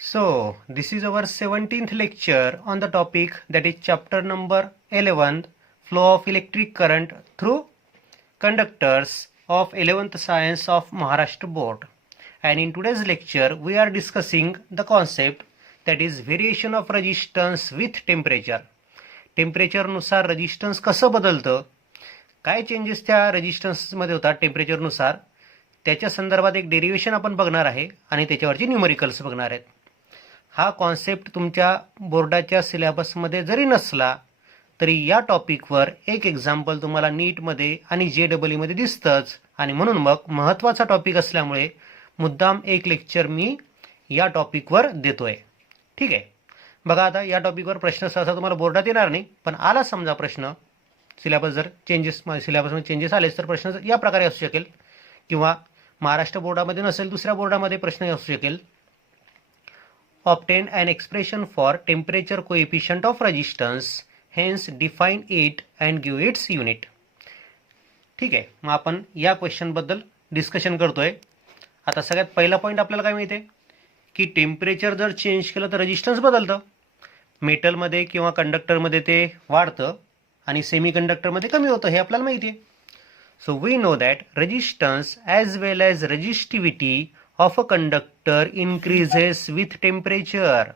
So, this is our 17th lecture on the topic that is chapter number 11, flow of electric current through conductors of 11th Science of Maharashtra Board. And in today's lecture, we are discussing the concept that is variation of resistance with temperature. टेम्परेचरनुसार resistance कसं बदलतं, काय changes त्या रेजिस्टन्समध्ये होतात टेम्परेचरनुसार, त्याच्या संदर्भात एक derivation आपण बघणार आहे आणि त्याच्यावरची न्यूमेरिकल्स बघणार आहेत. हा कॉन्सेप्ट तुमच्या बोर्डाच्या सिलेबसमध्ये जरी नसला तरी या टॉपिकवर एक एक्झाम्पल तुम्हाला नीटमध्ये आणि JEEमध्ये दिसतंच, आणि म्हणून मग महत्त्वाचा टॉपिक असल्यामुळे मुद्दाम एक लेक्चर मी या टॉपिकवर देतोय. ठीक आहे. बघा, आता या टॉपिकवर प्रश्न सहसा तुम्हाला बोर्डात येणार नाही, पण आला समजा प्रश्न, सिलेबस जर सिलेबसमध्ये चेंजेस आलेच तर प्रश्न या प्रकारे असू शकेल, किंवा महाराष्ट्र बोर्डामध्ये नसेल दुसऱ्या बोर्डामध्ये प्रश्न असू शकेल. Obtain an expression for temperature coefficient of resistance, hence define it and give its unit. ठीक आहे. मग आपण या क्वेश्चनबद्दल डिस्कशन करतोय. आता सगळ्यात पहिला पॉईंट आपल्याला काय माहिती आहे की टेम्परेचर जर चेंज केलं तर रेजिस्टन्स बदलतं. मेटलमध्ये किंवा कंडक्टरमध्ये ते वाढतं आणि सेमीकंडक्टरमध्ये कमी होतं, हे आपल्याला माहिती आहे. So we know that resistance as well as resistivity of a conductor increases with temperature.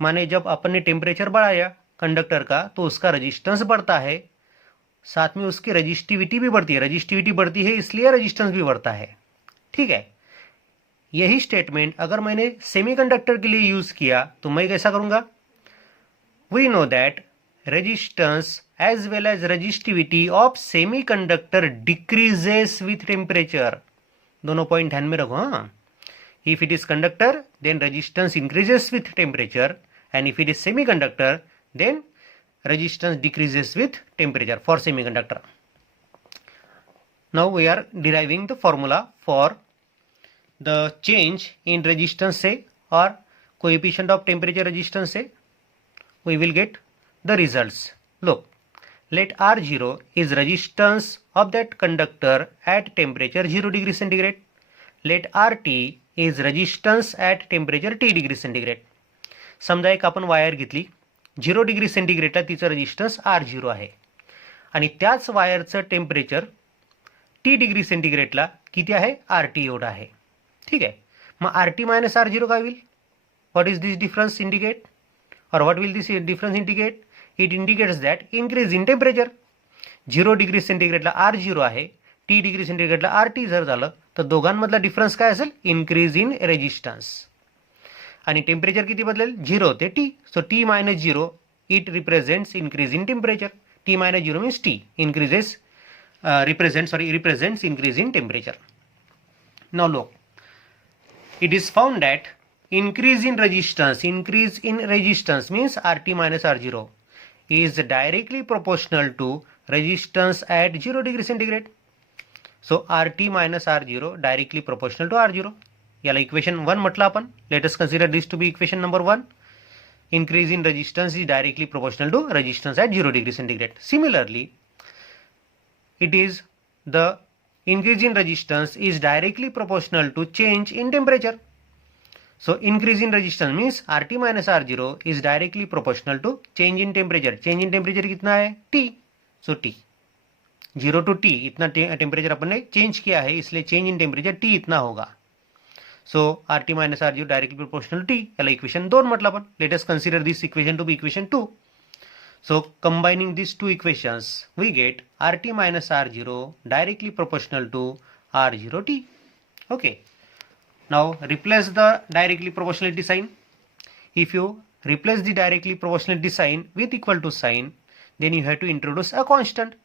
माने जब अपन ने टेम्परेचर बढ़ाया कंडक्टर का तो उसका रेजिस्टेंस बढ़ता है, साथ में उसकी रेजिस्टिविटी भी बढ़ती है. रेजिस्टिविटी बढ़ती है इसलिए रेजिस्टेंस भी बढ़ता है. ठीक है. यही स्टेटमेंट अगर मैंने सेमीकंडक्टर के लिए यूज़ किया तो मैं कैसा करूँगा? We know that resistance as well as resistivity of semiconductor decreases with temperature. दोनों पॉइंट ध्यान में रखो. हाँ, if it is conductor then resistance increases with temperature, and if it is semiconductor then resistance decreases with temperature for semiconductor. Now we are deriving the formula for the change in resistance say or coefficient of temperature resistance say. We will get the results. Look, let R0 is resistance of that conductor at temperature 0 degree centigrade. Let RT is resistance at temperature T degree centigrade. समजा एक आपण wire घेतली 0 degree सेंटीग्रेडला, तिचं resistance R0 आहे आणि त्याच वायरचं temperature T degree सेंटीग्रेडला किती आहे? RT एवढं आहे. ठीक आहे. मग RT मायनस R0 काय होईल? What is this difference indicate, और what will this difference indicate? It indicates that increase in temperature. 0 degree सेंटीग्रेडला R0 आहे, T डिग्री सेंटीग्रेडला RT जर झालं तर दोघांमधला डिफरन्स काय असेल? Increase in resistance. आणि टेम्परेचर किती बदलेल? 0 ते T. So T minus 0 it represents increase in temperature. T minus 0 means T increases represents increase in temperature. Now look, it is found that increase in resistance means RT minus R0 is directly proportional to resistance at 0 degree centigrade. So RT minus R0 directly proportional to R0. याला equation 1 म्हटलं आपण. Let us consider this to be equation number 1. increase in resistance is directly proportional to resistance at 0 degree centigrade. Similarly, it is the increase in resistance is directly proportional to change in temperature. So increase in resistance means RT minus R0 is directly proportional to change in temperature. Change in temperature कितना है? T. So T 0 to T इतना temperature अपन ने change किया है, इसलिए change in temperature T इतना होगा. So RT minus R0 directly proportional T. याला इक्वेशन 2 म्हटलं आपण. Let us consider this equation to be equation 2. So combining these two equations we get RT minus R0 directly proportional to R0T. Okay. Now replace the directly proportionality sign. If you replace the directly proportionality sign with equal to sign, then you have to introduce a constant.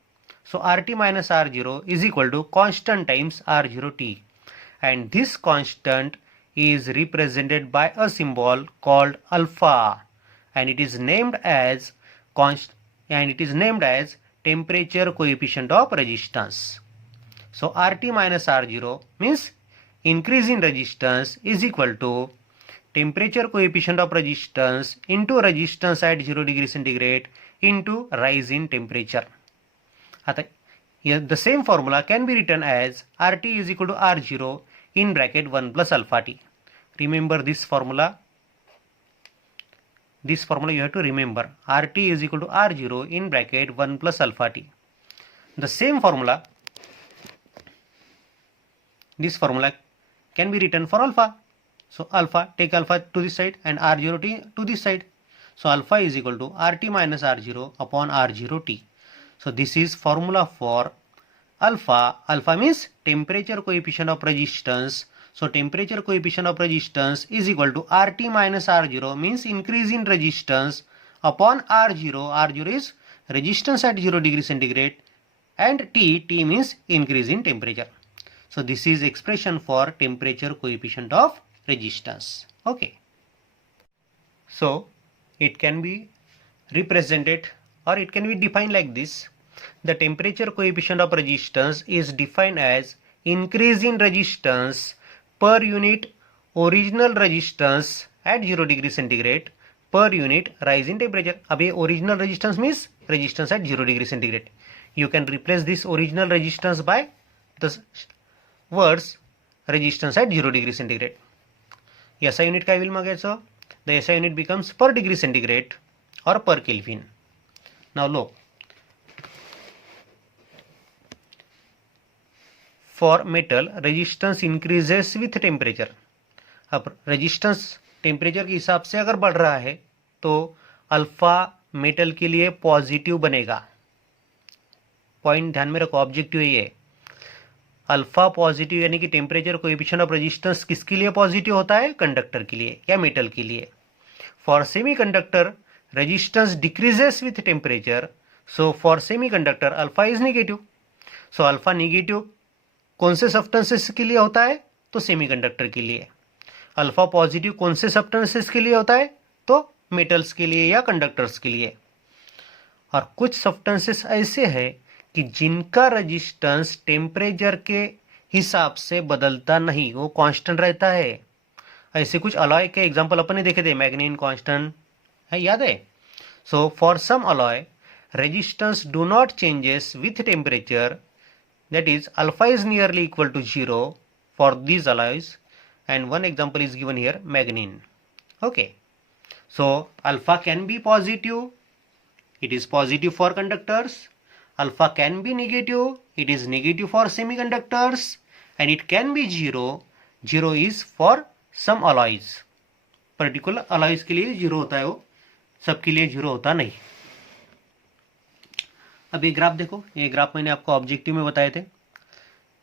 So RT minus R0 is equal to constant times R0T, and this constant is represented by a symbol called alpha, and it is named as temperature coefficient of resistance. So RT minus R0 means increase in resistance is equal to temperature coefficient of resistance into resistance at 0 degree centigrade into rise in temperature. आता the same formula can be written as RT is equal to R0 in bracket 1 plus alpha T. remember this formula. This formula you have to remember. RT is equal to R0 in bracket 1 plus alpha t. The same formula, this formula can be written for alpha. So alpha, take alpha to this side and R0 t to this side. So alpha is equal to RT minus R0 upon R0 t. So this is formula for alpha. Alpha means temperature coefficient of resistance. So temperature coefficient of resistance is equal to RT minus R0 means increase in resistance upon R0. R0 is resistance at 0 degree centigrade and T means increase in temperature. So this is expression for temperature coefficient of resistance. Okay. So it can be represented or it can be defined like this. The temperature coefficient of resistance is defined as increase in resistance per unit original resistance at 0 degree centigrade per unit rise in temperature. अब ये original resistance means resistance at 0 degree centigrade. You can replace this original resistance by the words resistance at 0 degree centigrade. SI unit काय होईल मग याचं? The SI unit becomes per degree centigrade or per Kelvin. Now look. For metal resistance increases with temperature. अब resistance temperature के हिसाब से अगर बढ़ रहा है तो अल्फा मेटल के लिए पॉजिटिव बनेगा. पॉइंट ध्यान में रखो, ऑब्जेक्टिव ये अल्फा पॉजिटिव यानी कि टेम्परेचर कोएफिशिएंट ऑफ रेजिस्टेंस किसके लिए पॉजिटिव होता है? कंडक्टर के लिए या मेटल के लिए. For semiconductor resistance decreases with temperature. So for semiconductor alpha is negative. So alpha negative कौन से सब्सटेंसेस के लिए होता है? तो सेमीकंडक्टर के लिए. अल्फा पॉजिटिव कौन से सब्सटेंसेस के लिए होता है? तो मेटल्स के लिए या कंडक्टर्स के लिए. और कुछ सब्सटेंसेस ऐसे हैं कि जिनका रेजिस्टेंस टेम्परेचर के हिसाब से बदलता नहीं, वो कांस्टेंट रहता है. ऐसे कुछ अलॉय के एग्जांपल अपन ने देखे थे, मैग्नीन कांस्टेंट है, याद है? So for some alloy resistance do not changes with temperature, that is alpha is nearly equal to 0 for these alloys, and one example is given here, manganese. Okay, so alpha can be positive, it is positive for conductors. Alpha can be negative, it is negative for semiconductors, and it can be 0. 0 is for some alloys. Particular alloys के लिए 0 होता है, वो सबके लिए 0 होता नहीं. अब ये ग्राफ देखो, ये ग्राफ मैंने आपको ऑब्जेक्टिव में बताए थे.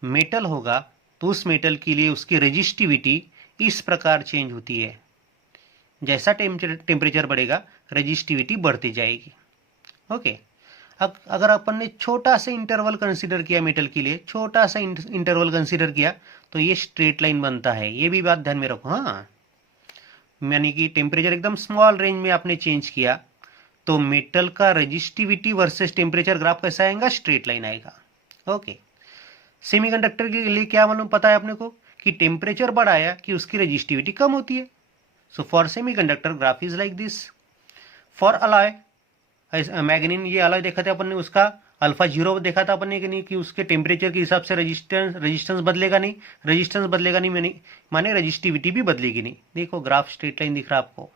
मेटल होगा तो उस मेटल के लिए उसकी रेजिस्टिविटी इस प्रकार चेंज होती है. जैसा टेम्परेचर बढ़ेगा रेजिस्टिविटी बढ़ती जाएगी. ओके. अब अगर अपन ने छोटा सा इंटरवल कंसीडर किया मेटल के लिए, छोटा सा इंटरवल कंसीडर किया तो ये स्ट्रेट लाइन बनता है. ये भी बात ध्यान में रखो. हाँ, यानी कि टेम्परेचर एकदम स्मॉल रेंज में आपने चेंज किया तो मेटल का रेजिस्टिविटी वर्सेस टेम्परेचर ग्राफ कैसा आएगा? स्ट्रेट लाइन आएगा. ओके. सेमीकंडक्टर के लिए क्या मालूम पता है अपने को कि टेम्परेचर बढ़ाया कि उसकी रेजिस्टिविटी कम होती है. So for semiconductor graph is like this. For alloy manganin, ये अलॉय देखा था अपन ने, उसका अल्फा 0 देखा था अपन ने कि नहीं, कि उसके टेम्परेचर के हिसाब से रेजिस्टेंस बदलेगा नहीं. रेजिस्टेंस बदलेगा नहीं माने रेजिस्टिविटी भी बदलेगी नहीं. देखो ग्राफ स्ट्रेट लाइन दिख रहा है आपको,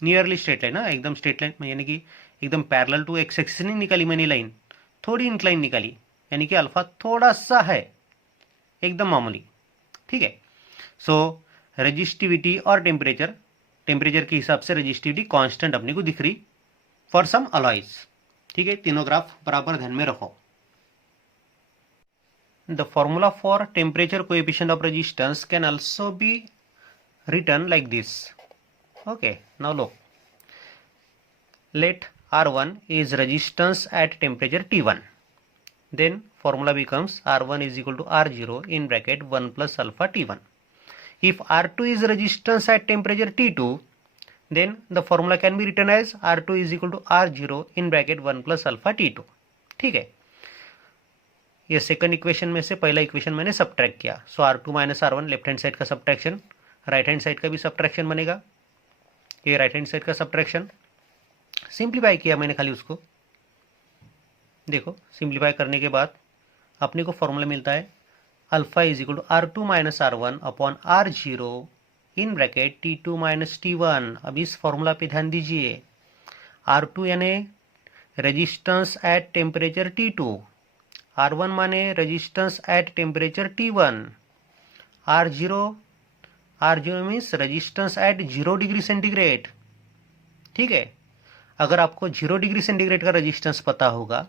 नियरली स्ट्रेट लाइन. ना एकदम स्ट्रेट लाइन, यानी कि एकदम पैरेलल टू एक्स एक्सिस नहीं निकाली मैंने लाइन, थोड़ी इंक्लाइन निकाली, यानी कि अल्फा थोड़ा सा है, एकदम मामूली. ठीक है. सो रेजिस्टिविटी और टेम्परेचर के हिसाब से रेजिस्टिविटी कांस्टेंट अपने को दिख रही फॉर सम अलॉयज. ठीक है, तीनों ग्राफ बराबर ध्यान में रखो. The formula for temperature coefficient of resistance can also be written like this. Okay, now look, let R1 is resistance at temperature T1, then formula becomes R1 is equal to R0 in bracket 1 plus alpha T1. If R2 is resistance at temperature T2, then the formula can be written as R2 is equal to R0 in bracket 1 plus alpha T2. ठीक है. ये second equation में से पहला equation मैंने subtract किया. सो R2 minus R1 left hand side का subtraction, right hand side का भी सब्ट्रैक्शन बनेगा. ये राइट हैंड साइड का सब्ट्रैक्शन सिंप्लीफाई किया मैंने खाली उसको. देखो सिंप्लीफाई करने के बाद अपने को फॉर्मूला मिलता है alpha is equal to R2 minus R1 upon R0 in bracket T2 minus T1। अब इस फॉर्मूला पे ध्यान दीजिए। R2 यानी resistance at temperature T2, R1 माने resistance at temperature T1, R0 means resistance at 0 degree centigrade. ठीक है, अगर आपको 0 डिग्री सेंटीग्रेड का रेजिस्टेंस पता होगा,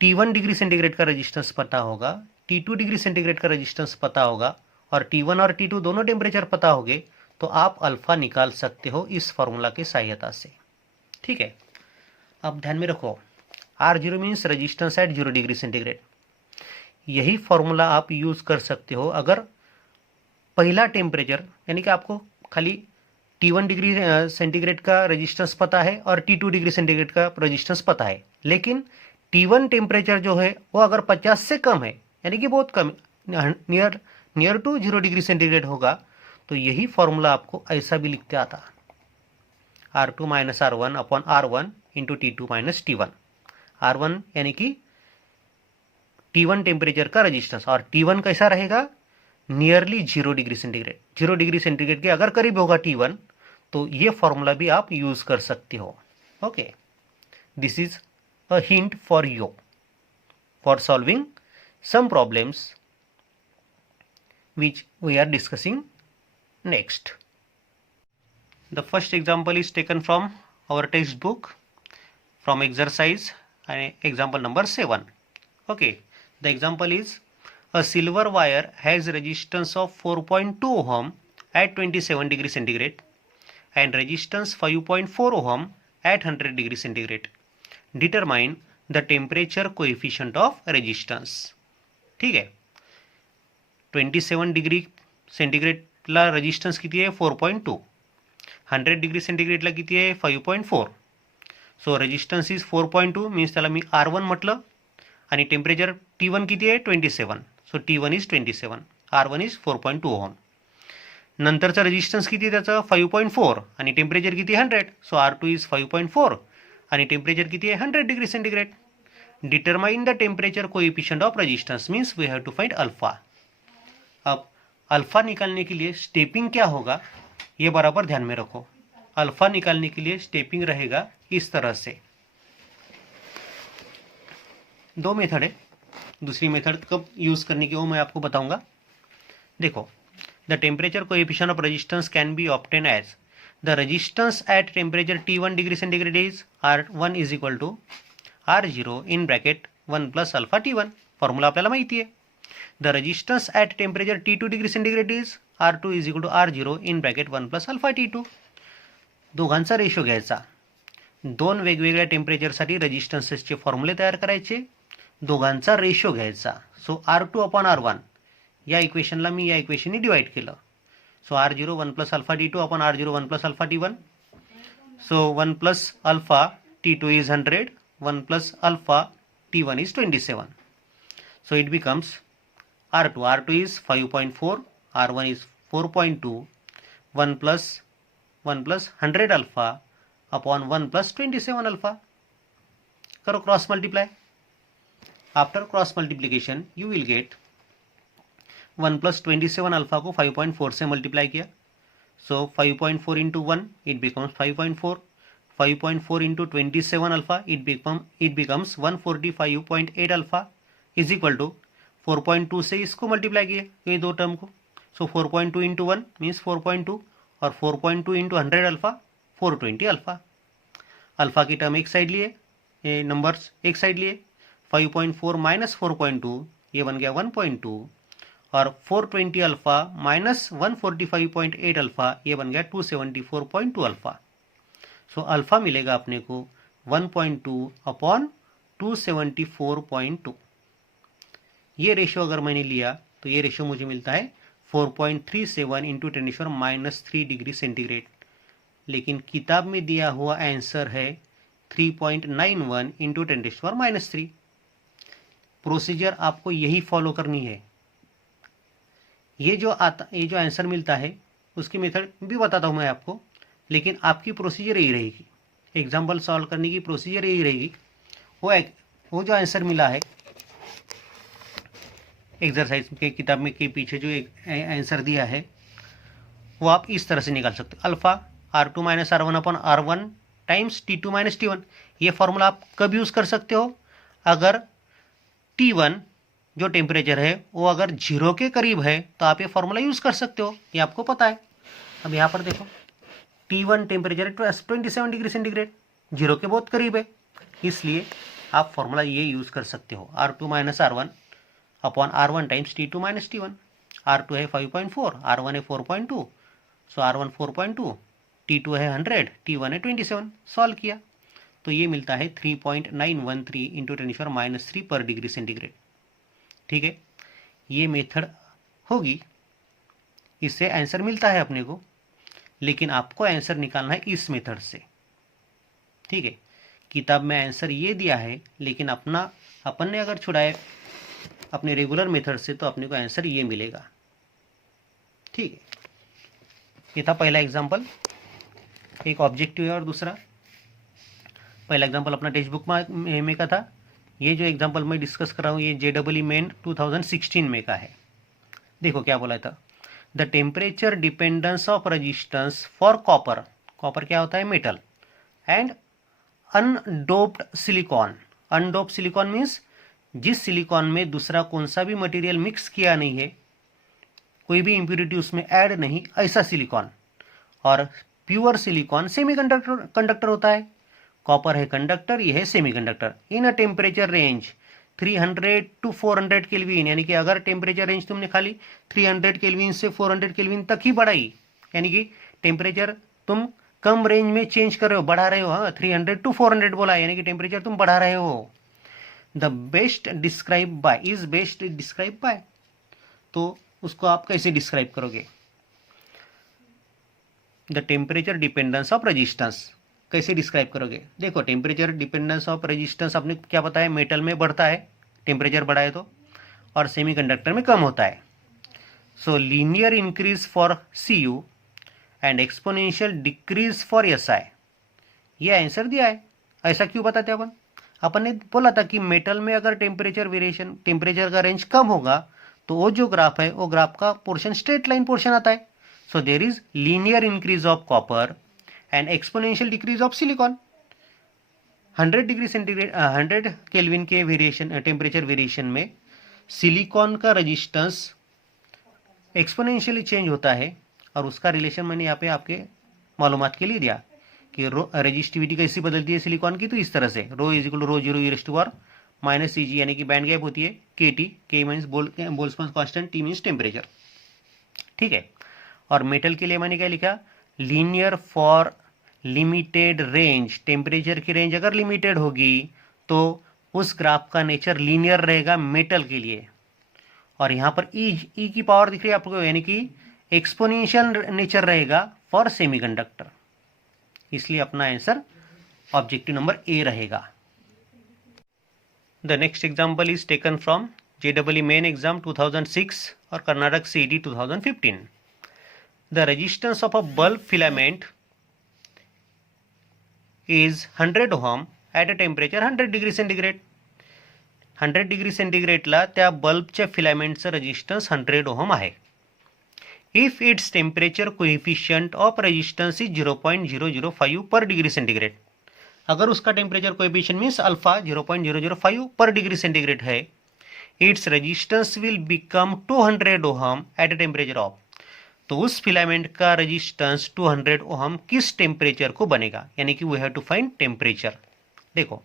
T1 डिग्री सेंटीग्रेड का रेजिस्टेंस पता होगा, T2 डिग्री सेंटीग्रेड का रेजिस्टेंस पता होगा और T1 और T2 दोनों टेम्परेचर पता होंगे, तो आप अल्फा निकाल सकते हो इस फॉर्मूला की सहायता से। ठीक है, अब ध्यान में रखो, R0 means resistance at 0 degree centigrade. यही फॉर्मूला आप यूज कर सकते हो अगर पहला टेम्परेचर यानी कि आपको खाली T1 डिग्री सेंटीग्रेड का रेजिस्टेंस पता है और T2 डिग्री सेंटीग्रेड का रेजिस्टेंस पता है, लेकिन T1 टेम्परेचर जो है वो अगर 50 से कम है यानी कि बहुत कम, नियर टू 0 डिग्री सेंटीग्रेड होगा, तो यही फॉर्मूला आपको ऐसा भी लिखते आता, R2 minus R1 upon R1 into T2 minus T1। R1 यानी कि T1 टेम्परेचर का रेजिस्टेंस और T1 कैसा रहेगा, nearly 0 degree centigrade. 0 degree centigrade के अगर करीब होगा T1, तो ये फॉर्मूला भी आप यूज कर सकते हो। Okay, this is a hint for you for solving some problems which we are discussing next. The first example is taken from our textbook from exercise example number 7. Okay, the example is a silver wire has resistance of 4.2 ohm at 27 degree centigrade and resistance 5.4 ohm at 100 degree centigrade. Determine the temperature coefficient of resistance. ठीक है, 27 degree सेंटीग्रेडला resistance किती आहे 4.2, 100 degree सेंटीग्रेडला किती आहे 5.4. सो resistance is 4.2 means त्याला मी R1 म्हटलं आणि टेम्परेचर T1 किती आहे 27, सो T1 is 27, R1 is 4.2 ohm. नंतरचा रेजिस्टन्स किती त्याचं 5.4 आणि टेम्परेचर किती 100, सो R2 इज 5.4 आणि टेम्परेचर किती आहे 100 degree centigrade. Determine the temperature coefficient of resistance means we have to find alpha. अब अल्फा निकालने के लिए स्टेपिंग क्या होगा ये बराबर ध्यान में रखो. अल्फा निकालने के लिए स्टेपिंग रहेगा इस तरह से. दो मेथड है, दूसरी मेथड कब यूज करने की वो मैं आपको बताऊंगा. देखो, the temperature coefficient of resistance can be obtain as the resistance at temperature T1 degree centigrade is R1 is equal to R0 in bracket 1 plus alpha T1. Formula आपल्याला माहिती आहे. The resistance at temperature T2 degree centigrade is R2 is equal to R0 in bracket 1 plus alpha T2. दोघांचा ratio घ्यायचा. दोन वेगवेगळ्या टेम्परेचरसाठी रेजिस्टन्सेसचे फॉर्म्युले तयार करायचे, दोघांचा रेशो घ्यायचा. सो R2 अपॉन R1 या इक्वेशनला मी या इक्वेशननी डिवाइड केलं. So R0 1 plus alpha T2 upon R0 1 plus alpha T1. So 1 plus alpha T2 is 100, 1 plus alpha T1 is 27. So it becomes R2. R2 is 5.4, R1 is 4.2, 1 plus 100 alpha upon 1 plus 27 alpha. करो cross multiply. After cross multiplication you will get 1 plus 27 alpha को 5.4 से multiply किया. So 5.4 into 1 it becomes 5.4, 5.4 into 27 alpha it becomes 145.8 alpha is equal to 4.2 से इसको multiply किया ये दो term को. सो 4.2 इंटू 1 मीन्स 4.2 और 4.2 इंटू 100 अल्फा 420 अल्फा. अल्फा की टर्म एक साइड लिए, ये नंबर्स एक साइड लिए. 5.4 माइनस 4.2 ये बन गया 1.2 और 420 अल्फा माइनस 145.8 अल्फा ये बन गया 274.2 अल्फा. सो अल्फा मिलेगा अपने को 1.2 अपॉन 274.2. ये रेशो अगर मैंने लिया तो ये रेशो मुझे मिलता है 4.37 इंटू 10⁻³ डिग्री सेंटीग्रेड. लेकिन किताब में दिया हुआ आंसर है 3.91 इंटू 10⁻³ प्रोसीजर आपको यही फॉलो करनी है. ये जो आंसर मिलता है उसकी मेथड भी बताता हूँ मैं आपको, लेकिन आपकी प्रोसीजर यही रहेगी. एग्जाम्पल सॉल्व करने की प्रोसीजर यही रहेगी. वो जो आंसर मिला है एक्सरसाइज के किताब में के पीछे जो एक आंसर दिया है वो आप इस तरह से निकाल सकते हो, alpha R2 minus R1 upon R1 times T2 minus T1। ये फॉर्मूला आप कब यूज़ कर सकते हो? अगर T1 जो टेम्परेचर है वो अगर 0 के करीब है तो आप ये फॉर्मूला यूज़ कर सकते हो, ये आपको पता है। अब यहाँ पर देखो T1 टेम्परेचर है 27 डिग्री सेंटीग्रेड, 0 के बहुत करीब है, इसलिए आप फॉर्मूला ये यूज़ कर सकते हो, R2 minus R1 upon R1 times T2 minus T1। R2 है 5.4, R1 है 4.2, सो R1 4.2, T2 है 100, T1 है 27। सॉल्व किया तो ये मिलता है 3.913 इंटू 10⁻³ पर डिग्री सेंटीग्रेड। ठीक है, ये मेथड होगी, इससे आंसर मिलता है अपने को, लेकिन आपको आंसर निकालना है इस मेथड से। ठीक है, किताब में आंसर ये दिया है, लेकिन अपन ने अगर छुड़ाए अपने रेगुलर मेथड से तो अपने को आंसर ये मिलेगा। ठीक है, ये था पहला एग्जाम्पल, एक ऑब्जेक्टिव है और दूसरा, पहला एग्जाम्पल अपना टेक्स्ट बुक में का था। ये जो एग्जाम्पल मैं डिस्कस कर रहा हूँ ये JEE मेन 2016 में का है। देखो क्या बोला था, the temperature dependence of resistance for copper, copper क्या होता है? Metal, and undoped silicon. Undoped silicon means जिस सिलिकॉन में दूसरा कौन सा भी मटेरियल मिक्स किया नहीं है, कोई भी इम्प्योरिटी उसमें ऐड नहीं, ऐसा सिलिकॉन। और प्योर सिलिकॉन सेमीकंडक्टर होता है, कॉपर है कंडक्टर, ये है semiconductor. In a temperature range 300 to 400 kelvin, यानी कि अगर टेम्परेचर रेंज तुमने खाली 300 केल्विन से 400 केल्विन तक ही बढ़ाई, यानी कि टेम्परेचर तुम कम रेंज में चेंज कर रहे हो, बढ़ा रहे हो। हाँ, 300 टू 400 बोला, यानी कि टेम्परेचर तुम बढ़ा रहे हो। The best describe by, is best describe by, तो उसको आप कैसे डिस्क्राइब करोगे? The temperature dependence of resistance कैसे डिस्क्राइब करोगे? देखो, टेम्परेचर डिपेंडेंस ऑफ रेजिस्टेंस आपने क्या बताया, मेटल में बढ़ता है टेम्परेचर बढ़ाए तो, और सेमीकंडक्टर में कम होता है। सो linear increase for Cu and exponential decrease for Si, ये आंसर दिया है। ऐसा क्यों बताते अपन ने बोला था कि मेटल में अगर टेम्परेचर वेरिएशन, टेम्परेचर का रेंज कम होगा तो वो जो ग्राफ है वो ग्राफ का पोर्शन स्ट्रेट लाइन पोर्शन आता है। So there is linear increase of copper and exponential decrease of silicon. 100 degree centigrade 100 kelvin के वेरिएशन, टेम्परेचर वेरिएशन में सिलिकॉन का रेजिस्टेंस एक्सपोनेंशियली चेंज होता है, और उसका रिलेशन मैंने यहाँ पे आपके मालूमात के लिए दिया कि रेजिस्टिविटी कैसी बदलती है सिलिकॉन की, तो इस तरह से rho is equal to rho zero e⁻⁻⁴ -Cg, यानी कि बैंड गैप होती है KT, K means Boltzmann constant, T means temperature. ठीक है, और मेटल के लिए मैंने क्या लिखा, linear for limited range, temperature की रेंज अगर लिमिटेड होगी तो उस ग्राफ का नेचर लीनियर रहेगा मेटल के लिए। और यहाँ पर ई की पावर दिख रही है आपको, यानी कि एक्सपोनेंशियल नेचर रहेगा फॉर सेमीकंडक्टर, इसलिए अपना आंसर ऑब्जेक्टिव नंबर ए रहेगा। The next example is taken from JEE Main exam 2006 और Karnataka CET 2015। The resistance of a bulb filament is 100 ohm at a temperature 100 degree centigrade. 100 degree सेंटीग्रेडला त्या बल्बच्या फिलामेंटचं resistance 100 ohm आहे. If its temperature coefficient of resistance is 0.005 per degree centigrade, अगर उसका temperature coefficient means alpha 0.005 per degree centigrade है, its resistance will become 200 ohm at a temperature of, तो उस फिलामेंट का रेजिस्टेंस 200 ओहम किस temperature को बनेगा, यानी कि we have to find temperature. देखो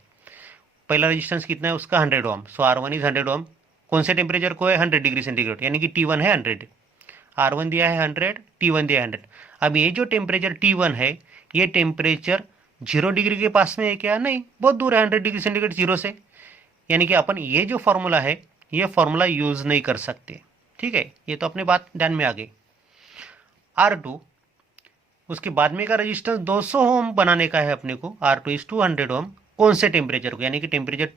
पहला रेजिस्टेंस कितना है उसका 100 ohm, so R1 is 100 ohm. कौन से टेम्परेचर को है 100 डिग्री सेंटीग्रेड, यानी कि T1 है 100, R1 दिया है 100, T1 दिया है 100. अब ये जो टेम्परेचर T1 है ये टेम्परेचर 0 डिग्री के पास में है क्या, नहीं, बहुत दूर है 100 डिग्री सेंटीग्रेड 0 से, यानी कि अपन ये जो फॉर्मूला है ये फॉर्मूला यूज नहीं कर सकते. ठीक है, ये तो अपने बात ध्यान में आ गई. R2 उसके बाद में का रेजिस्टेंस 200 ओम बनाने का है अपने को, R2 इज 200 ओम. कौन से टेम्परेचर को, यानी कि टेम्परेचर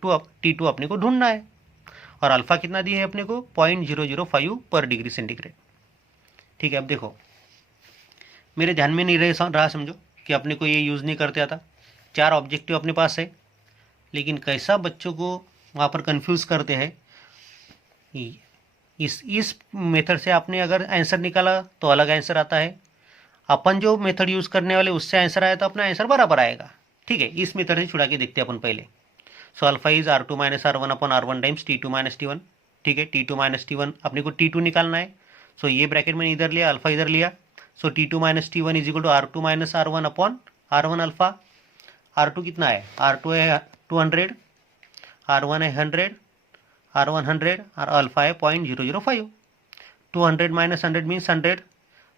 T2 अपने को ढूंढना है, और अल्फा कितना दिए है अपने को 0.005 पर डिग्री सेंटीग्रेड. ठीक है, अब देखो मेरे ध्यान में नहीं रहा समझो कि अपने को ये यूज़ नहीं करते आता. 4 ऑब्जेक्टिव अपने पास है, लेकिन कैसा बच्चों को वहाँ पर कंफ्यूज करते हैं. इस मेथड से आपने अगर आंसर निकाला तो अलग आंसर आता है, अपन जो मेथड यूज़ करने वाले उससे आंसर आया तो अपना आंसर बराबर आएगा। ठीक है, इस मेथड से छुड़ा के देखते हैं अपन पहले। सो alpha is R2 minus R1 upon R1 times T2 minus T1। ठीक है, T2 माइनस T1 अपने को T2 निकालना है। सो ये ब्रैकेट मैंने इधर लिया, अल्फा इधर लिया। So T2 minus T1 is equal to R2 minus R1 upon R1 alpha. R2 कितना है, R2 है 200, R1 है 100, R1 100 और अल्फा है 0.005। 200 माइनस 100 मीन्स 100,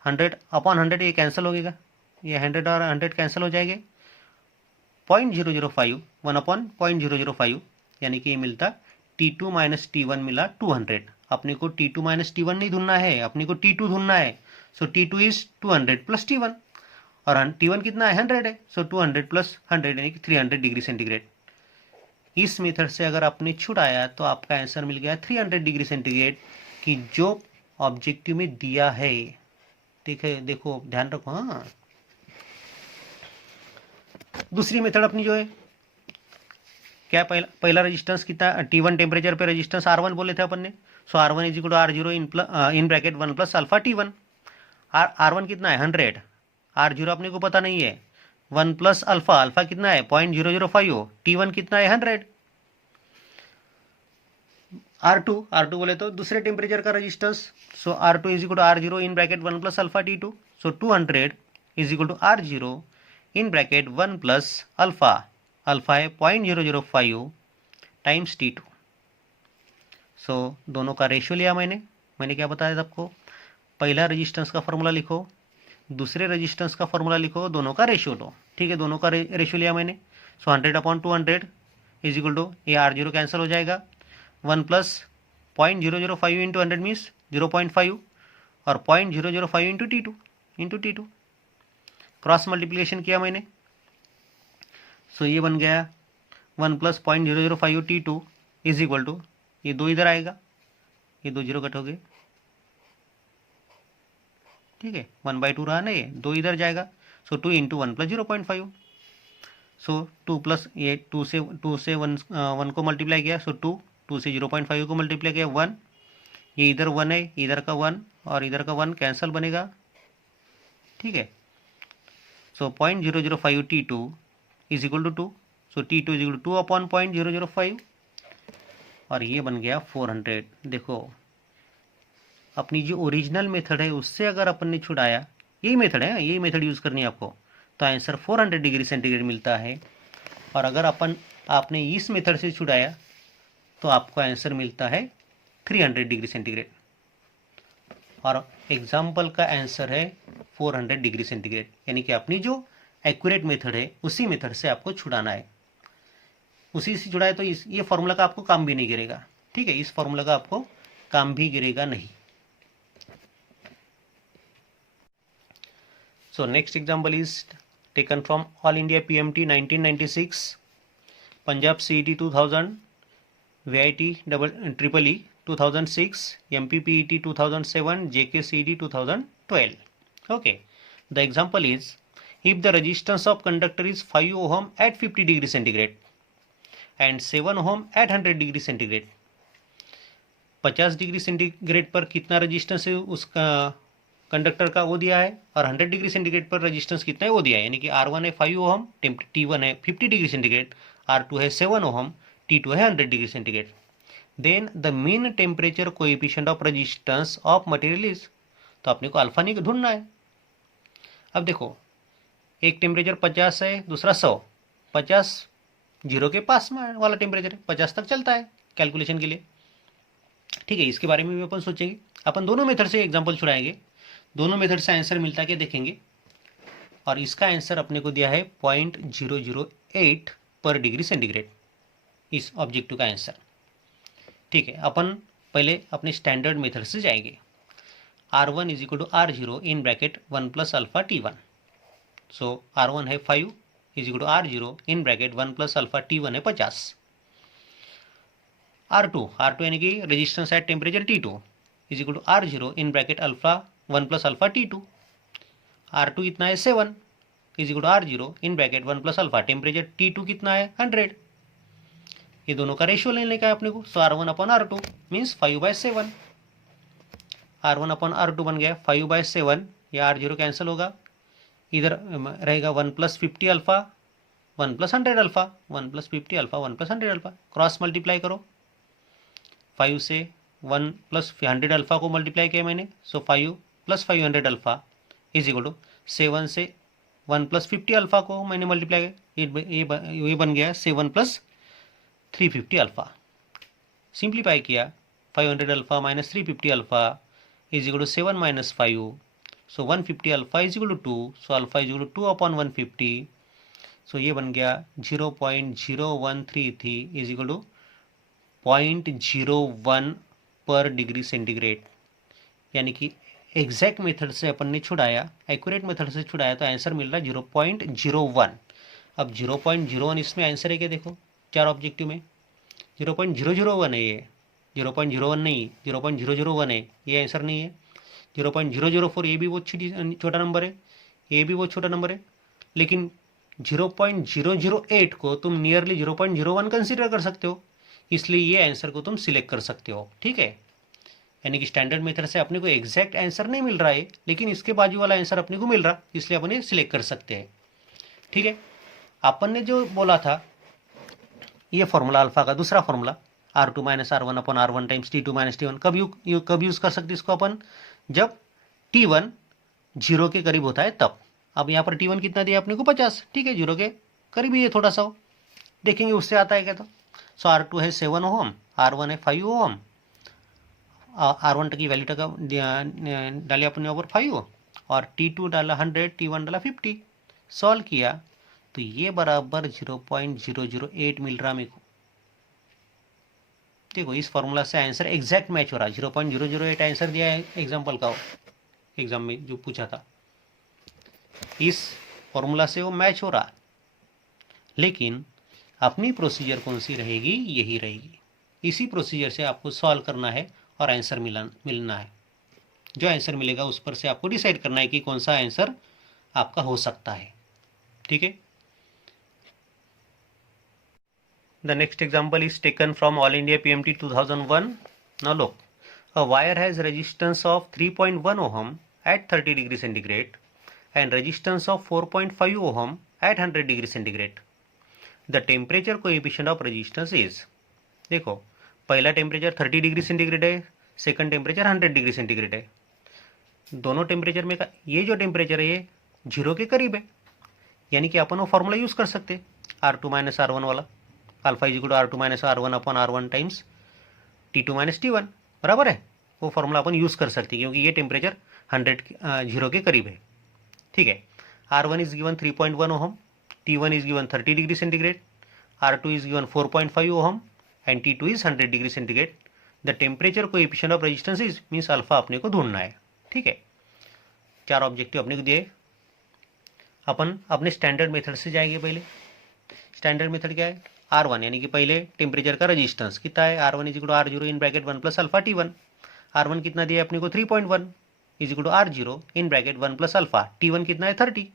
100 अपॉन 100 ये कैंसिल हो गएगा, ये 100 और 100 कैंसिल हो जाएंगे। 0.005 1 अपॉन 0.005 यानी कि ये मिलता T2 माइनस T1 मिला 200। अपने को T2 माइनस T1 नहीं ढूंढना है, अपने को T2 ढूंढना है। सो T2 इज 200 प्लस T1 और T1 कितना है 100 है। सो 200 प्लस 100 यानी कि 300 डिग्री सेंटीग्रेड। इस मेथड से अगर आपने छुड़ाया तो आपका आंसर मिल गया 300 डिग्री सेंटीग्रेड की जो ऑब्जेक्टिव में दिया है। ठीक है, देखो ध्यान रखो। हाँ, दूसरी मेथड अपनी जो है क्या, पहला रेजिस्टेंस कितना T1 टेम्परेचर पे रेजिस्टेंस R1 बोले थे अपन ने। So R1 is equal to R0 in bracket 1 plus alpha T1। R1 कितना है 100, R0 अपने को पता नहीं है, 1 प्लस अल्फा, अल्फा कितना है 0.005, T1 कितना है 100। R2 बोले तो दूसरे टेम्परेचर का resistance. So R2 is equal to R0 in bracket 1 plus alpha T2। So 200 is equal to R0 in bracket 1 plus alpha, alpha है 0.005 टाइम्स T2। सो दोनों का रेशियो लिया मैंने क्या बताया था आपको, पहला रेजिस्टेंस का फॉर्मूला लिखो, दूसरे रेजिस्टेंस का फॉर्मूला लिखो, दोनों का रेशियो लो। ठीक है, दोनों का रेशियो लिया मैंने। सो 100 अपॉन 200 इज इक्वल टू ये R0 कैंसिल हो जाएगा, 1 प्लस 0.005 इंटू 100 मीन्स 0.5 और 0.005 इंटू T2 क्रॉस मल्टीप्लिकेशन किया मैंने। सो ये बन गया 1 plus 0.005 T2 is equal to, ये दो इधर आएगा, ये दो जीरो कट हो गए। ठीक है, 1/2 रहा ना, ये दो इधर जाएगा। सो 2 इंटू 1 प्लस 0.5। सो 2 प्लस ये 2 से 1 को मल्टीप्लाई किया। सो 2 से 0.5 को मल्टीप्लाई किया 1, ये इधर 1 है, इधर का 1 और इधर का 1 कैंसल बनेगा। ठीक है, so 0.005 T2 is equal to 2। So T2 is equal to 2 upon 0.005 और ये बन गया 400। देखो अपनी जो ओरिजिनल मेथड है उससे अगर अपन ने छुड़ाया, यही मेथड है, यही मेथड यूज़ करनी है आपको, तो आंसर 400 डिग्री सेंटीग्रेड मिलता है। और अगर आपने इस मेथड से छुड़ाया तो आपको आंसर मिलता है 300 डिग्री सेंटीग्रेड। और एग्जाम्पल का आंसर है 400 डिग्री सेंटीग्रेड, यानी कि अपनी जो एक्यूरेट मेथड है उसी मेथड से आपको छुड़ाना है। उसी से छुड़ाए तो ये फॉर्मूला का आपको काम भी नहीं गिरेगा। ठीक है, इस फॉर्मूला का आपको काम भी गिरेगा नहीं। So next example is taken from All India PMT 1996, Punjab CET 2000, VIT EEE 2006, MPPET 2007, JK CET 2012. Okay, the example is if the resistance of conductor is 5 ohm at 50 degree centigrade and 7 ohm at 100 degree centigrade, 50 degree centigrade पर कितना resistance है उसका conductor का वो दिया है और 100 degree centigrade पर रेजिस्टेंस कितना है वो दिया है। यानी कि R1 है 5 ओहम, T1 है 50 डिग्री सेंटीग्रेड, R2 है 7 ओहम, T2 है 100 degree centigrade. Then the mean temperature coefficient of resistance of material is, तो अपने को अल्फा नहीं ढूंढना है। अब देखो एक टेम्परेचर 50 है, दूसरा 100, 50 जीरो के पास में वाला टेम्परेचर है, 50 तक चलता है कैलकुलेशन के लिए। ठीक है, इसके बारे में भी अपन सोचेंगे। अपन दोनों मेथड से एग्जाम्पल छुड़ाएंगे, दोनों मेथड से आंसर मिलता क्या देखेंगे। और इसका आंसर अपने को दिया है 0.008 पर डिग्री सेंटीग्रेड, इस ऑब्जेक्टिव का आंसर। ठीक है, अपन पहले अपने स्टैंडर्ड मेथड से जाएंगे। R1 is equal to R0 in bracket 1 plus alpha T1। So R1 है 5 is equal to R0 in bracket 1 plus alpha T1 है 50। R2 यानी कि resistance at temperature T2 is equal to R0 in bracket alpha 1 plus alpha T2। R2 कितना है 7 is equal to R0 in bracket 1 plus alpha, temperature T2 कितना है 100। ये दोनों का रेशियो लेने का है अपने को। सो R1 upon R2 means 5/7। R1 upon R2 बन गया 5/7, ये R0 कैंसिल होगा, इधर रहेगा 1+50 alpha 1+100 alpha 1+50 alpha 1+100 alpha, cross multiply करो। 5 से 1+100 अल्फ़ा को मल्टीप्लाई किया मैंने, सो 5+500 अल्फ़ा इज इक्वल टू 7 से 1+50 अल्फ़ा को मैंने मल्टीप्लाई किया, ये बन गया 7+350 अल्फ़ा। सिंप्लीफाई किया 500 alpha minus 350 alpha is equal to 7 minus 5, so 150 alpha is equal to 2, so alpha is equal to 2 upon 150, so ये बन गया 0.0133 इज इक्वल टू 0.01 पर डिग्री सेंटीग्रेड। यानी कि एग्जैक्ट मेथड से अपन ने छुड़ाया, एक्यूरेट मेथड से छुड़ाया तो आंसर मिल रहा है 0.01। अब 0.01 इसमें आंसर है क्या, देखो चार ऑब्जेक्टिव में 0.001 है, ये 0.01 नहीं 0.001 है, ये आंसर नहीं है। 0.004 ये भी वो छोटा नंबर है, ये भी वो छोटा नंबर है, लेकिन 0.008 को तुम नियरली 0.01 कंसिडर कर सकते हो, इसलिए ये आंसर को तुम सिलेक्ट कर सकते हो। ठीक है, यानी कि स्टैंडर्ड मेथड से अपने को एग्जैक्ट आंसर नहीं मिल रहा है, लेकिन इसके बाजू वाला आंसर अपने को मिल रहा, इसलिए अपन ये सिलेक्ट कर सकते हैं। ठीक है, अपन ने जो बोला था ये फॉर्मूला अल्फा का दूसरा formula R2 minus R1 upon R1 times T2 minus T1 कब यूज कर सकते इसको अपन, जब T1 0 के करीब होता है तब। अब यहाँ पर T1 कितना दिया अपने को 50, ठीक है 0 के करीब ही है थोड़ा सा, देखेंगे उससे आता है क्या। तो सो R2 है 7 ओम, R1 है 5 ओम, R1 की वैल्यू टका डाले अपने ऊपर 5 और T2 डाला 100, T1 डाला 50, सॉल्व किया तो ये बराबर 0.008 मिल रहा मेरे को। देखो इस फॉर्मूला से आंसर एग्जैक्ट मैच हो रहा है, 0.008 आंसर दिया है एग्जाम्पल का, एग्जाम में जो पूछा था इस फॉर्मूला से वो मैच हो रहा। लेकिन अपनी प्रोसीजर कौन सी रहेगी, यही रहेगी, इसी प्रोसीजर से आपको सॉल्व करना है और आंसर मिलना है। जो आंसर मिलेगा उस पर से आपको डिसाइड करना है कि कौन सा आंसर आपका हो सकता है। ठीक है, the next example is taken from all India PMT 2001। Now look, a wire has resistance of 3.1 ohm at 30 degree centigrade and resistance of 4.5 ohm at 100 degree centigrade. The temperature coefficient of resistance is, देखो पहला temperature 30 degree centigrade है, second temperature 100 degree centigrade है। दोनों temperature में का ये जो temperature है ये 0 के करीब है, यानी कि अपन वो फॉर्मूला यूज़ कर सकते R2 माइनस R1 वाला, alpha is equal to R2 minus R1 upon R1 times T2 minus T1 बराबर है। वो फॉर्मूला अपन यूज़ कर सकते हैं क्योंकि ये टेम्परेचर 0 के करीब है। ठीक है, R1 is given 3.1 ohm, T1 is given 30 degree centigrade, R2 is given 4.5 ohm and T2 is 100 degree centigrade. The temperature coefficient of resistance is means alpha अपने को ढूंढना है। ठीक है, चार ऑब्जेक्टिव अपने को दिए, अपन अपने स्टैंडर्ड मेथड से जाएंगे। पहले स्टैंडर्ड मेथड क्या है, R1 यानी कि पहले टेम्परेचर का रेजिस्टेंस कितना है, R1 is equal to R0 in bracket 1 plus alpha T1। R1 कितना दिया अपने को 3.1 is equal to R0 in bracket 1 plus alpha, T1 कितना है 30।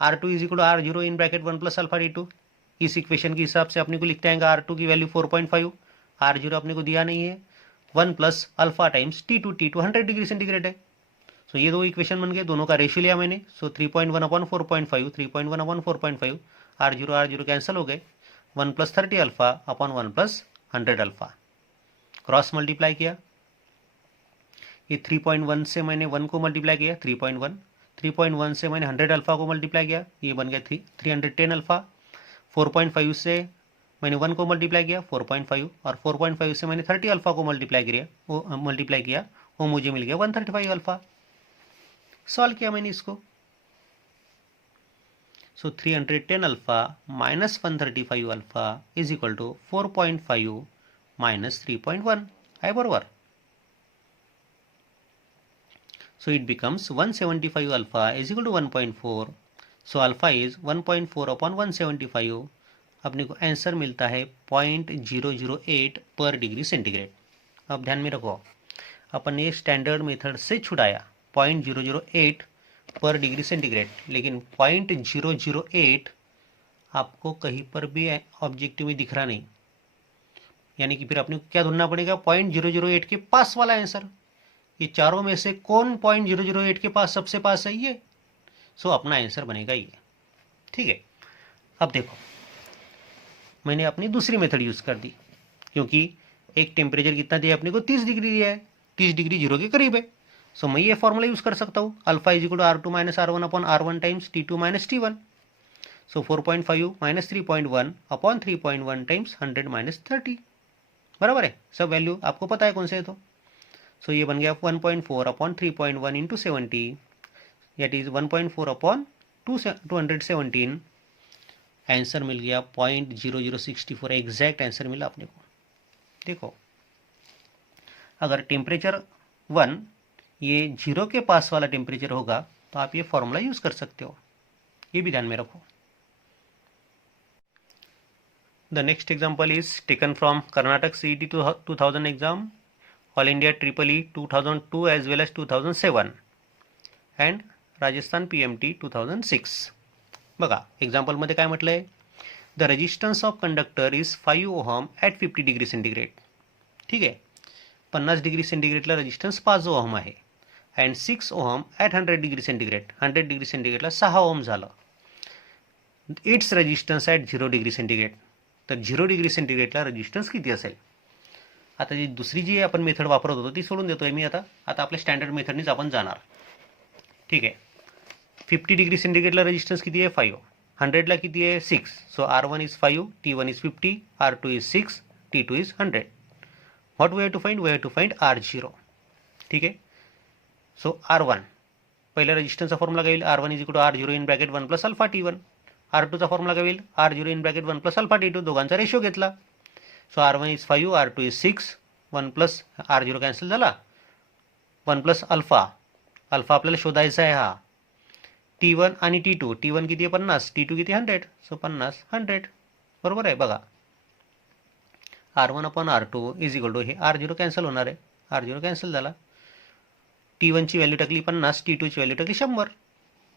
R2 is equal to R0 in bracket 1 plus alpha T2। इस equation के हिसाब से अपने को लिखते हैं R2 की वैल्यू 4.5, R0 अपने को दिया नहीं है, 1 plus alpha times T2, T2 100 degree centigrade है। सो ये दो इक्वेशन बन गए, दोनों का रेशियो लिया मैंने, सो 3.1 अपॉन 4.5, 3.1 अपॉन 4.5, R0 कैंसिल हो गए, 1 plus 30 alpha upon 1 plus 100 alpha, cross multiply किया, ये 3.1 से मैंने 1 को मल्टीप्लाई किया 3.1 से मैंने 100 अल्फा को मल्टीप्लाई किया, ये बन गया 310 अल्फा। 4.5 से मैंने 1 को मल्टीप्लाई किया 4.5 और 4.5 से मैंने 30 अल्फा को मल्टीप्लाई किया, वो मुझे मिल गया 135 अल्फा। सॉल्व किया मैंने इसको, so 310 alpha minus 135 alpha is equal to 4.5 minus 3.1 है बरोबर। So it becomes 175 alpha is equal to 1.4. So alpha is 1.4 upon 175. अपने को आंसर मिलता है 0.008 पर डिग्री सेंटीग्रेड। अब ध्यान में रखो, अपन ने स्टैंडर्ड मेथड से छुड़ाया 0.008 पर डिग्री सेंटीग्रेड, लेकिन 0.008 आपको कहीं पर भी ऑब्जेक्टिव में दिख रहा नहीं, यानी कि फिर अपने को क्या ढूंढना पड़ेगा, 0.008 के पास वाला आंसर। ये चारों में से कौन 0.008 के पास सबसे पास है, ये सो अपना आंसर बनेगा ये। ठीक है, अब देखो मैंने अपनी दूसरी मेथड यूज़ कर दी, क्योंकि एक टेम्परेचर कितना दिया अपने को 30 डिग्री दिया है, 30 डिग्री जीरो के करीब है। सो मैं ये फॉर्मूला यूज़ कर सकता हूँ, alpha is equal to R2 minus R1 upon R1 times T2 minus T1। So 4.5 minus 3.1 upon 3.1 times 100 minus 30, बराबर है। सब वैल्यू आपको पता है कौन से है तो। सो ये बन गया 1.4 upon 3.1 into 70, that is 1.4 upon 217। Answer मिल गया 0.0064, एग्जैक्ट आंसर मिला अपने को। देखो अगर टेम्परेचर 1 ये जीरो के पास वाला टेम्परेचर होगा तो आप ये फॉर्मूला यूज कर सकते हो, ये भी ध्यान में रखो। The next example is taken from Karnataka CET 2000 exam, all India EEE 2002 as well as 2007 and Rajasthan PMT 2006। बघा एक्झाम्पलमध्ये काय म्हटलं आहे, the resistance of conductor is 5 ohm at 50 degree centigrade. ठीक आहे, 50 डिग्री सेंटीग्रेडला रेजिस्टन्स 5 ओहम आहे, and 6 ohm at 100 degree centigrade, 100 degree सेंटीग्रेडला 6 ओहम झालं। Its resistance at 0 degree centigrade, तर 0 डिग्री सेंटीग्रेडला रेजिस्टन्स किती असेल। आता जी दुसरी जी आपण मेथड वापरत होतो ती सोडून देतोय मी आता आपल्या स्टँडर्ड मेथडनीच आपण जाणार। ठीक आहे, 50 डिग्री सेंटीग्रेडला रेजिस्टन्स किती आहे 5, 100ला किती आहे 6, so R1 is 5, T1 is 50, R2 is 6, T2 is 100। What we have to find, we have to find R0। ठीक आहे, सो R1 पहिल्या रेजिस्टन्सचा फॉर्म्युला काय होईल, R1 is equal to R0 in bracket 1 plus alpha T1। R2चा formula काय होईल, R0 in bracket 1 plus alpha T2, दोघांचा ratio घेतला। सो R1 is 5, R2 is 6, 1 plus R0 cancel झाला, 1 प्लस अल्फा, अल्फा आपल्याला शोधायचा आहे हा, T1 आणि T2, T1 किती आहे 50, T2 किती 100, सो 50 100, बरोबर आहे। बघा R1 upon R2 is equal to, हे R0 कॅन्सल होणार आहे, R0 कॅन्सल झाला, T1 ची व्हॅल्यू टाकली 50, T2 ची व्हॅल्यू टाकली 100,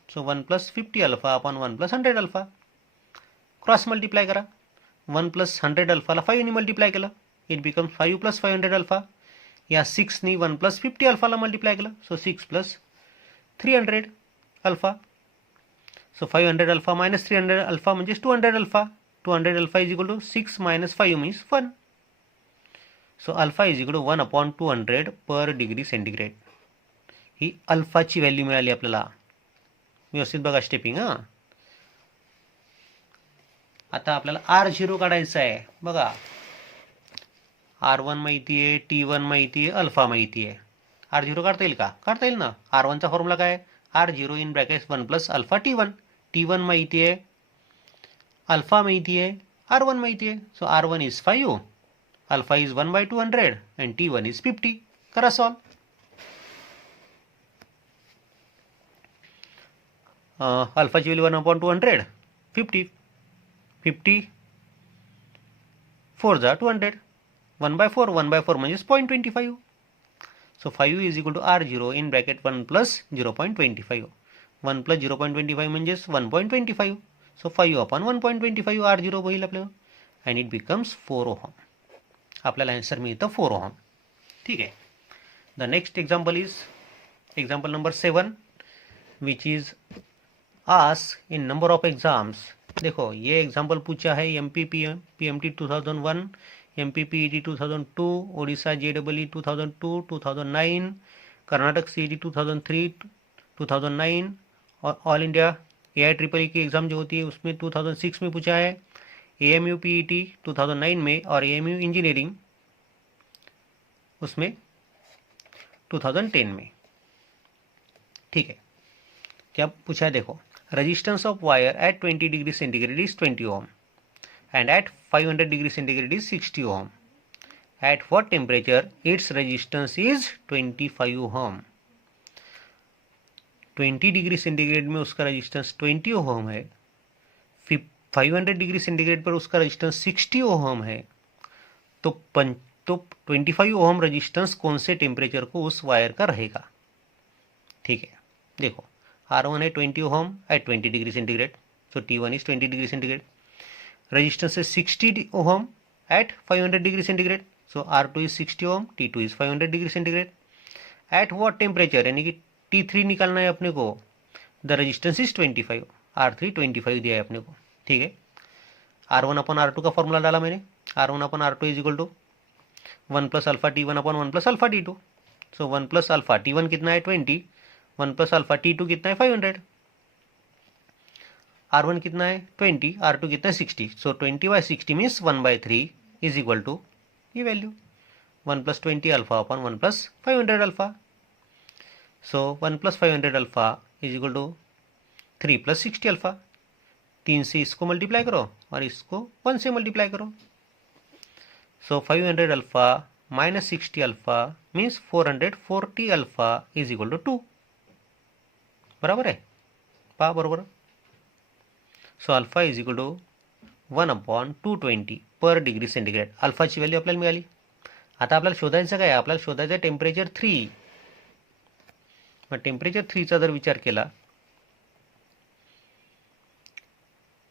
सो 1 plus 50 alpha upon 1 plus 100 alpha, cross multiply करा, 1 प्लस 100 अल्फाला 5 ने मल्टिप्लाय केलं, इट बिकम 5 प्लस 500 अल्फा, या 6 नी 1 प्लस 50 अल्फाला मल्टिप्लाय केलं, so 6 plus 300 alpha, so 500 alpha minus 300 alpha म्हणजे 200 alpha, 200 alpha is equal to 6 minus 5 means 1, so alpha is equal to 1 upon 200 per degree centigrade. ही अल्फाची value मिळाली आपल्याला, व्यवस्थित बघा स्टेपिंग हां। आता आपल्याला R0 काढायचा आहे, बघा R1 माहिती आहे, T1 माहिती आहे, अल्फा माहिती आहे, R0 काढता येईल का, काढता येईल ना। R1चा फॉर्म्युला काय, R0 in bracket 1 plus alpha T1, T1 माहिती आहे, अल्फा माहिती आहे, R1 माहिती आहे, so R1 is 5, alpha is 1/200 and T1 is 50, करा सॉल्व। अल्फाची व्हॅल्यू 1 अपॉन 200, 50, 50 4 जा 200, 1/4, 1/4 म्हणजेच 0.25, so 5 is equal to R0 in bracket 1 plus 0.25, 1 plus 0.25 म्हणजेच 1.25, सो 5 अपॉन 1.25 R0 होईल आपल्याला, अँड इट बिकम्स 4 ओहम, आपल्याला आन्सर मिळतं 4 ओहम। ठीक आहे, the next example is example number 7 which is ask in number of exams. देखो ये एग्जाम्पल पूछा है PMT 2001, MPPET 2002, Odisha JEE 2002, 2009, Karnataka CET 2003, 2009 और ऑल इंडिया AIEEE की एग्ज़ाम जो होती है उसमें 2006 में पूछा है, AMU PET 2009 में और AMU इंजीनियरिंग उसमें 2010 में। ठीक है, क्या पूछा है देखो, resistance of wire at 20 degree centigrade is 20 ohm and at 500 degree centigrade is 60 ohm. At what temperature its resistance is 25 ohm. 20 degree centigrade में उसका रेजिस्टेंस 20 ओम है, 500 डिग्री सेंटीग्रेड पर उसका रेजिस्टेंस 60 ओम है, तो 25 ओम रेजिस्टेंस कौन से टेम्परेचर को उस वायर का रहेगा। ठीक है, देखो R1 है 20 ohm at 20 degree centigrade, so T1 is 20 degree centigrade, resistance is 60 ohm at 500 degree centigrade, so R2 is 60 ohm, T2 is 500 degree centigrade। at what temperature यानी कि T3 निकालना है अपने को, द रेजिस्टेंस इज 25, R3 25 दिया है अपने को, ठीक है। R1 अपन R2 का फॉर्मूला डाला मैंने, R1 upon R2 is equal to 1 plus alpha T1 upon 1 plus alpha T2। So 1 plus alpha T1 कितना है 20, 1 प्लस अल्फा T2 कितना है 500, R1 कितना है 20, R2 कितना है 60। So 20/60 means 1/3 is equal to ये value 1 plus 20 alpha upon 1 plus 500 alpha. So 1 plus 500 alpha is equal to 3 plus 60 alpha. 3 से इसको मल्टीप्लाई करो और इसको 1 से मल्टीप्लाई करो। So 500 alpha minus 60 alpha means 440 alpha is equal to 2, बराबर आहे, पहा बरोबर। So alpha is equal to 1/220 per degree centigrade, अल्फाची value आपल्याला मिळाली। आता आपल्याला शोधायचं काय, आपल्याला शोधायचं आहे टेम्परेचर 3। मग टेम्परेचर 3चा जर विचार केला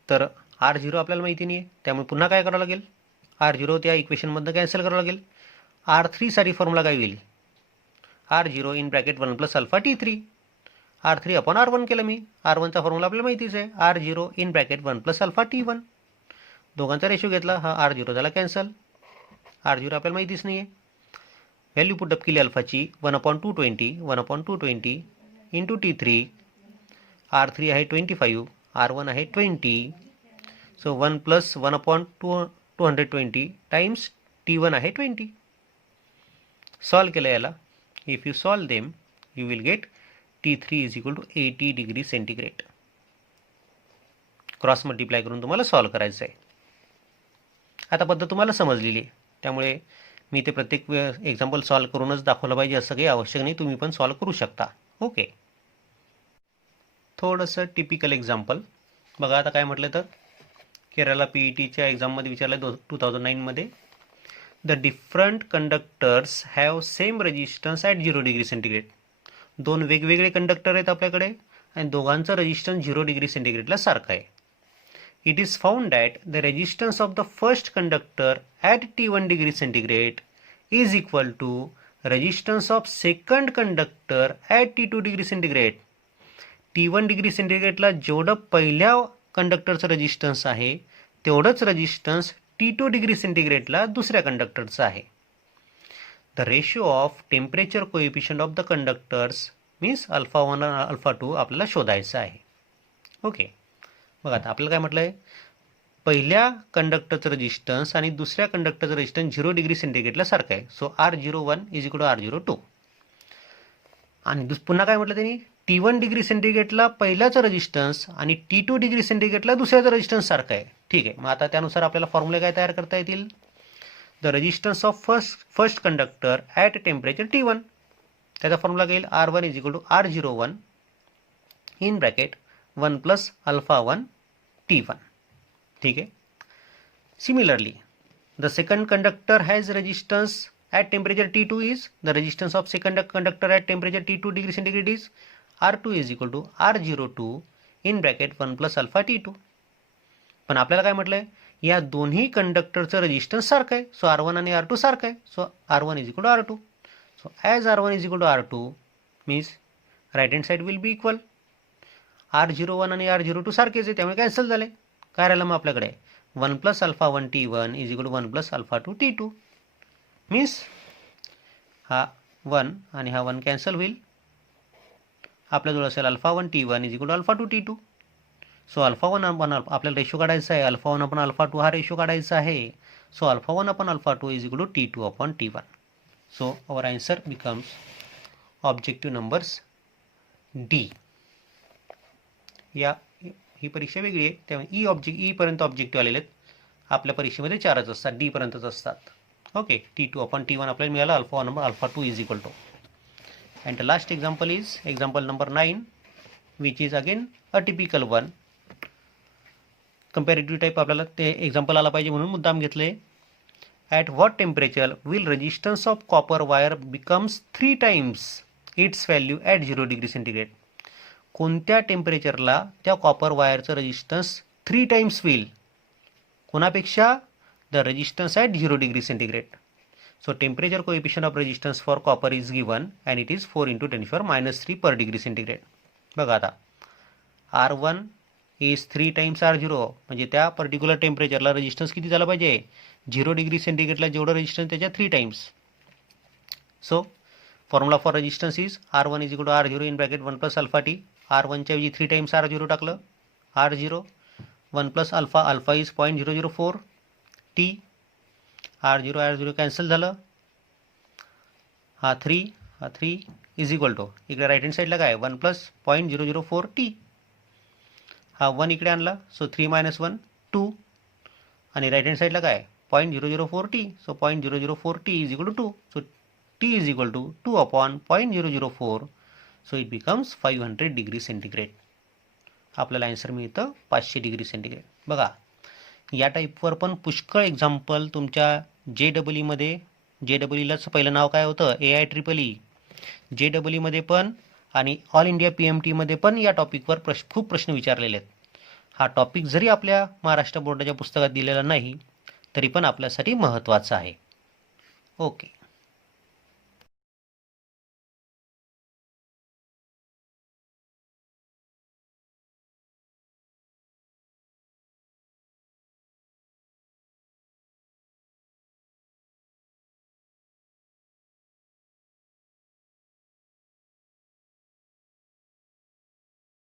तर R0 आपल्याला माहिती नाही आहे, त्यामुळे पुन्हा काय करावं लागेल, R0 त्या इक्वेशनमधनं कॅन्सल करावं लागेल। R3 साठी फॉर्म्युला काय होईल, R0 in bracket 1 plus alpha T3, R3 upon R1 केलं मी, R1चा फॉर्म्युला आपल्याला माहितीच आहे, R0 in bracket 1 plus alpha T1। दोघांचा रेशो घेतला, हा R0 झाला कॅन्सल, R0 आपल्याला माहितीच नाही आहे। व्हॅल्यू पुटअप केली अल्फाची 1/220 इंटू T3, R3 आहे 25, R1 आहे 20। सो 1 प्लस 1/220 टाइम्स T1 आहे 20। सॉल्व केलं याला, if you solve them you will get T3 is equal to 80 degree centigrade. Cross multiply करून तुम्हाला सॉल्व करायचं आहे। आता पद्धत तुम्हाला समजलेली आहे, त्यामुळे मी ते प्रत्येक एक्झाम्पल सॉल्व करूनच दाखवलं पाहिजे असं काही आवश्यक नाही, तुम्ही पण सॉल्व करू शकता। ओके, थोडंसं टिपिकल एक्झाम्पल बघा। आता काय म्हटलं तर केरला PETच्या एक्झाममध्ये विचारलं 2009 मध्ये, the different conductors have same resistance at 0 degree centigrade. दोन वेगवेगळे कंडक्टर आहेत आपल्याकडे आणि दोघांचं रेजिस्टन्स 0 डिग्री सेंटीग्रेडला सारखं आहे। It is found that the resistance of the first conductor at T1 degree centigrade is equal to resistance of second conductor at T2 degree centigrade. T1 degree सेंटीग्रेडला जेवढं पहिल्या कंडक्टरचं रेजिस्टन्स आहे तेवढंच रेजिस्टन्स T2 डिग्री सेंटीग्रेडला दुसऱ्या कंडक्टरचं आहे। The ratio of temperature coefficient of the conductors means alpha 1 आणि alpha 2 आपल्याला शोधायचं आहे। ओके, बघा आता आपल्याला काय म्हटलं आहे, पहिल्या कंडक्टरचं रेजिस्टन्स आणि दुसऱ्या कंडक्टरचं रेजिस्टन्स 0 डिग्री सेंटीग्रेडला सारखं आहे। So R01 is equal to R02। आणि पुन्हा काय म्हटलं त्यांनी, T1 डिग्री सेंटीग्रेडला पहिल्याचं रेजिस्टन्स आणि T2 डिग्री सेंटीग्रेडला दुसऱ्याचं रेजिस्टन्स सारखं आहे, ठीक आहे। मग आता त्यानुसार आपल्याला फॉर्म्युले काय तयार करता येतील, the resistance of first conductor at temperature T1, त्याचा फॉर्म्युला घेईल R1 is equal to R01 in bracket 1 plus alpha 1 T1, ठीक है। Similarly, the second conductor has resistance at temperature T2 is, the resistance of second conductor at temperature T2 degree centigrade is R2 is equal to R02 in bracket 1 plus alpha T2। पण आपल्याला काय म्हटलंय, या दोन्ही कंडक्टरचं resistance सारखं आहे, so R1 आणि R2 सारखं आहे, so R1 is equal to R2। So as R1 is equal to R2 means right hand side will be equal, R01 आणि R02 सारखेच आहे त्यामुळे कॅन्सल झाले। काय राहिलं मग आपल्याकडे 1 plus alpha 1 T1 is equal to 1 plus alpha 2 T2 means हा 1 आणि हा 1 कॅन्सल होईल, आपल्याजवळ असेल alpha 1 T1 is equal to alpha 2 T2। So alpha 1 आपण आपल्याला रेशो काढायचा आहे, अल्फा 1 आपण अल्फा 2 हा रेशो काढायचा आहे, सो अल्फा 1 आपण alpha 2 is equal to T2 upon T1। So our answer becomes objective numbers D. या ही परीक्षा वेगळी आहे त्यामुळे ई पर्यंत ऑब्जेक्टिव्ह आलेले आहेत, आपल्या परीक्षेमध्ये 4च असतात, डी पर्यंतच असतात। ओके, T2 अपॉन T1 आपल्याला मिळाला, alpha 1 number alpha 2 is equal to, and the last example is example number 9 which is again a typical one. Comparative type आपल्याला ते एक्झाम्पल आला पाहिजे म्हणून मुद्दाम घेतले। At what temperature will resistance of copper wire becomes 3 times its value at 0 degree centigrade. कोणत्या टेम्परेचरला त्या कॉपर वायरचं रेजिस्टन्स 3 टाइम्स होईल, कोणापेक्षा, the resistance at 0 degree centigrade. So temperature coefficient of resistance for copper is given and it is 4 × 10⁻³ पर degree centigrade. बघा आता R1 is 3 times R0, म्हणजे त्या पर्टिक्युलर टेम्परेचरला रेजिस्टन्स किती झाला पाहिजे, 0 डिग्री सेंटीग्रेडला जेवढं रेजिस्टन्स त्याच्या 3 times. So formula for resistance is R1 is equal to R0 in bracket 1 plus alpha T. R1च्या ऐवजी 3 टाइम्स R0 टाकलं, R0 1 plus alpha, alpha is 0.004 T. R0 cancel झालं, हा 3 इज इक्वल टू इकडे right hand साईडला काय 1 plus 0.004 T. हा 1 इकडे आणला, सो 3 मायनस 1 2, आणि राईट हँड साईडला काय 0.004 T. So 0.004 T is equal to 2. So T is equal to 2 upon 0.004. So it becomes 500 degree centigrade. आपल्याला आन्सर मिळतं 500 डिग्री सेंटीग्रेड. बघा या टाईपवर पण पुष्कळ एक्झाम्पल तुमच्या JEEमध्ये, JEEलाच पहिलं नाव काय होतं AIEEE, JEEमध्ये पण आणि ऑल इंडिया PMTमध्ये पण या टॉपिकवर खूप प्रश्न विचारलेले आहेत. हा टॉपिक जरी आपल्या महाराष्ट्र बोर्डाच्या पुस्तकात दिलेला नाही तरी पण आपल्यासाठी महत्त्वाचा आहे. ओके.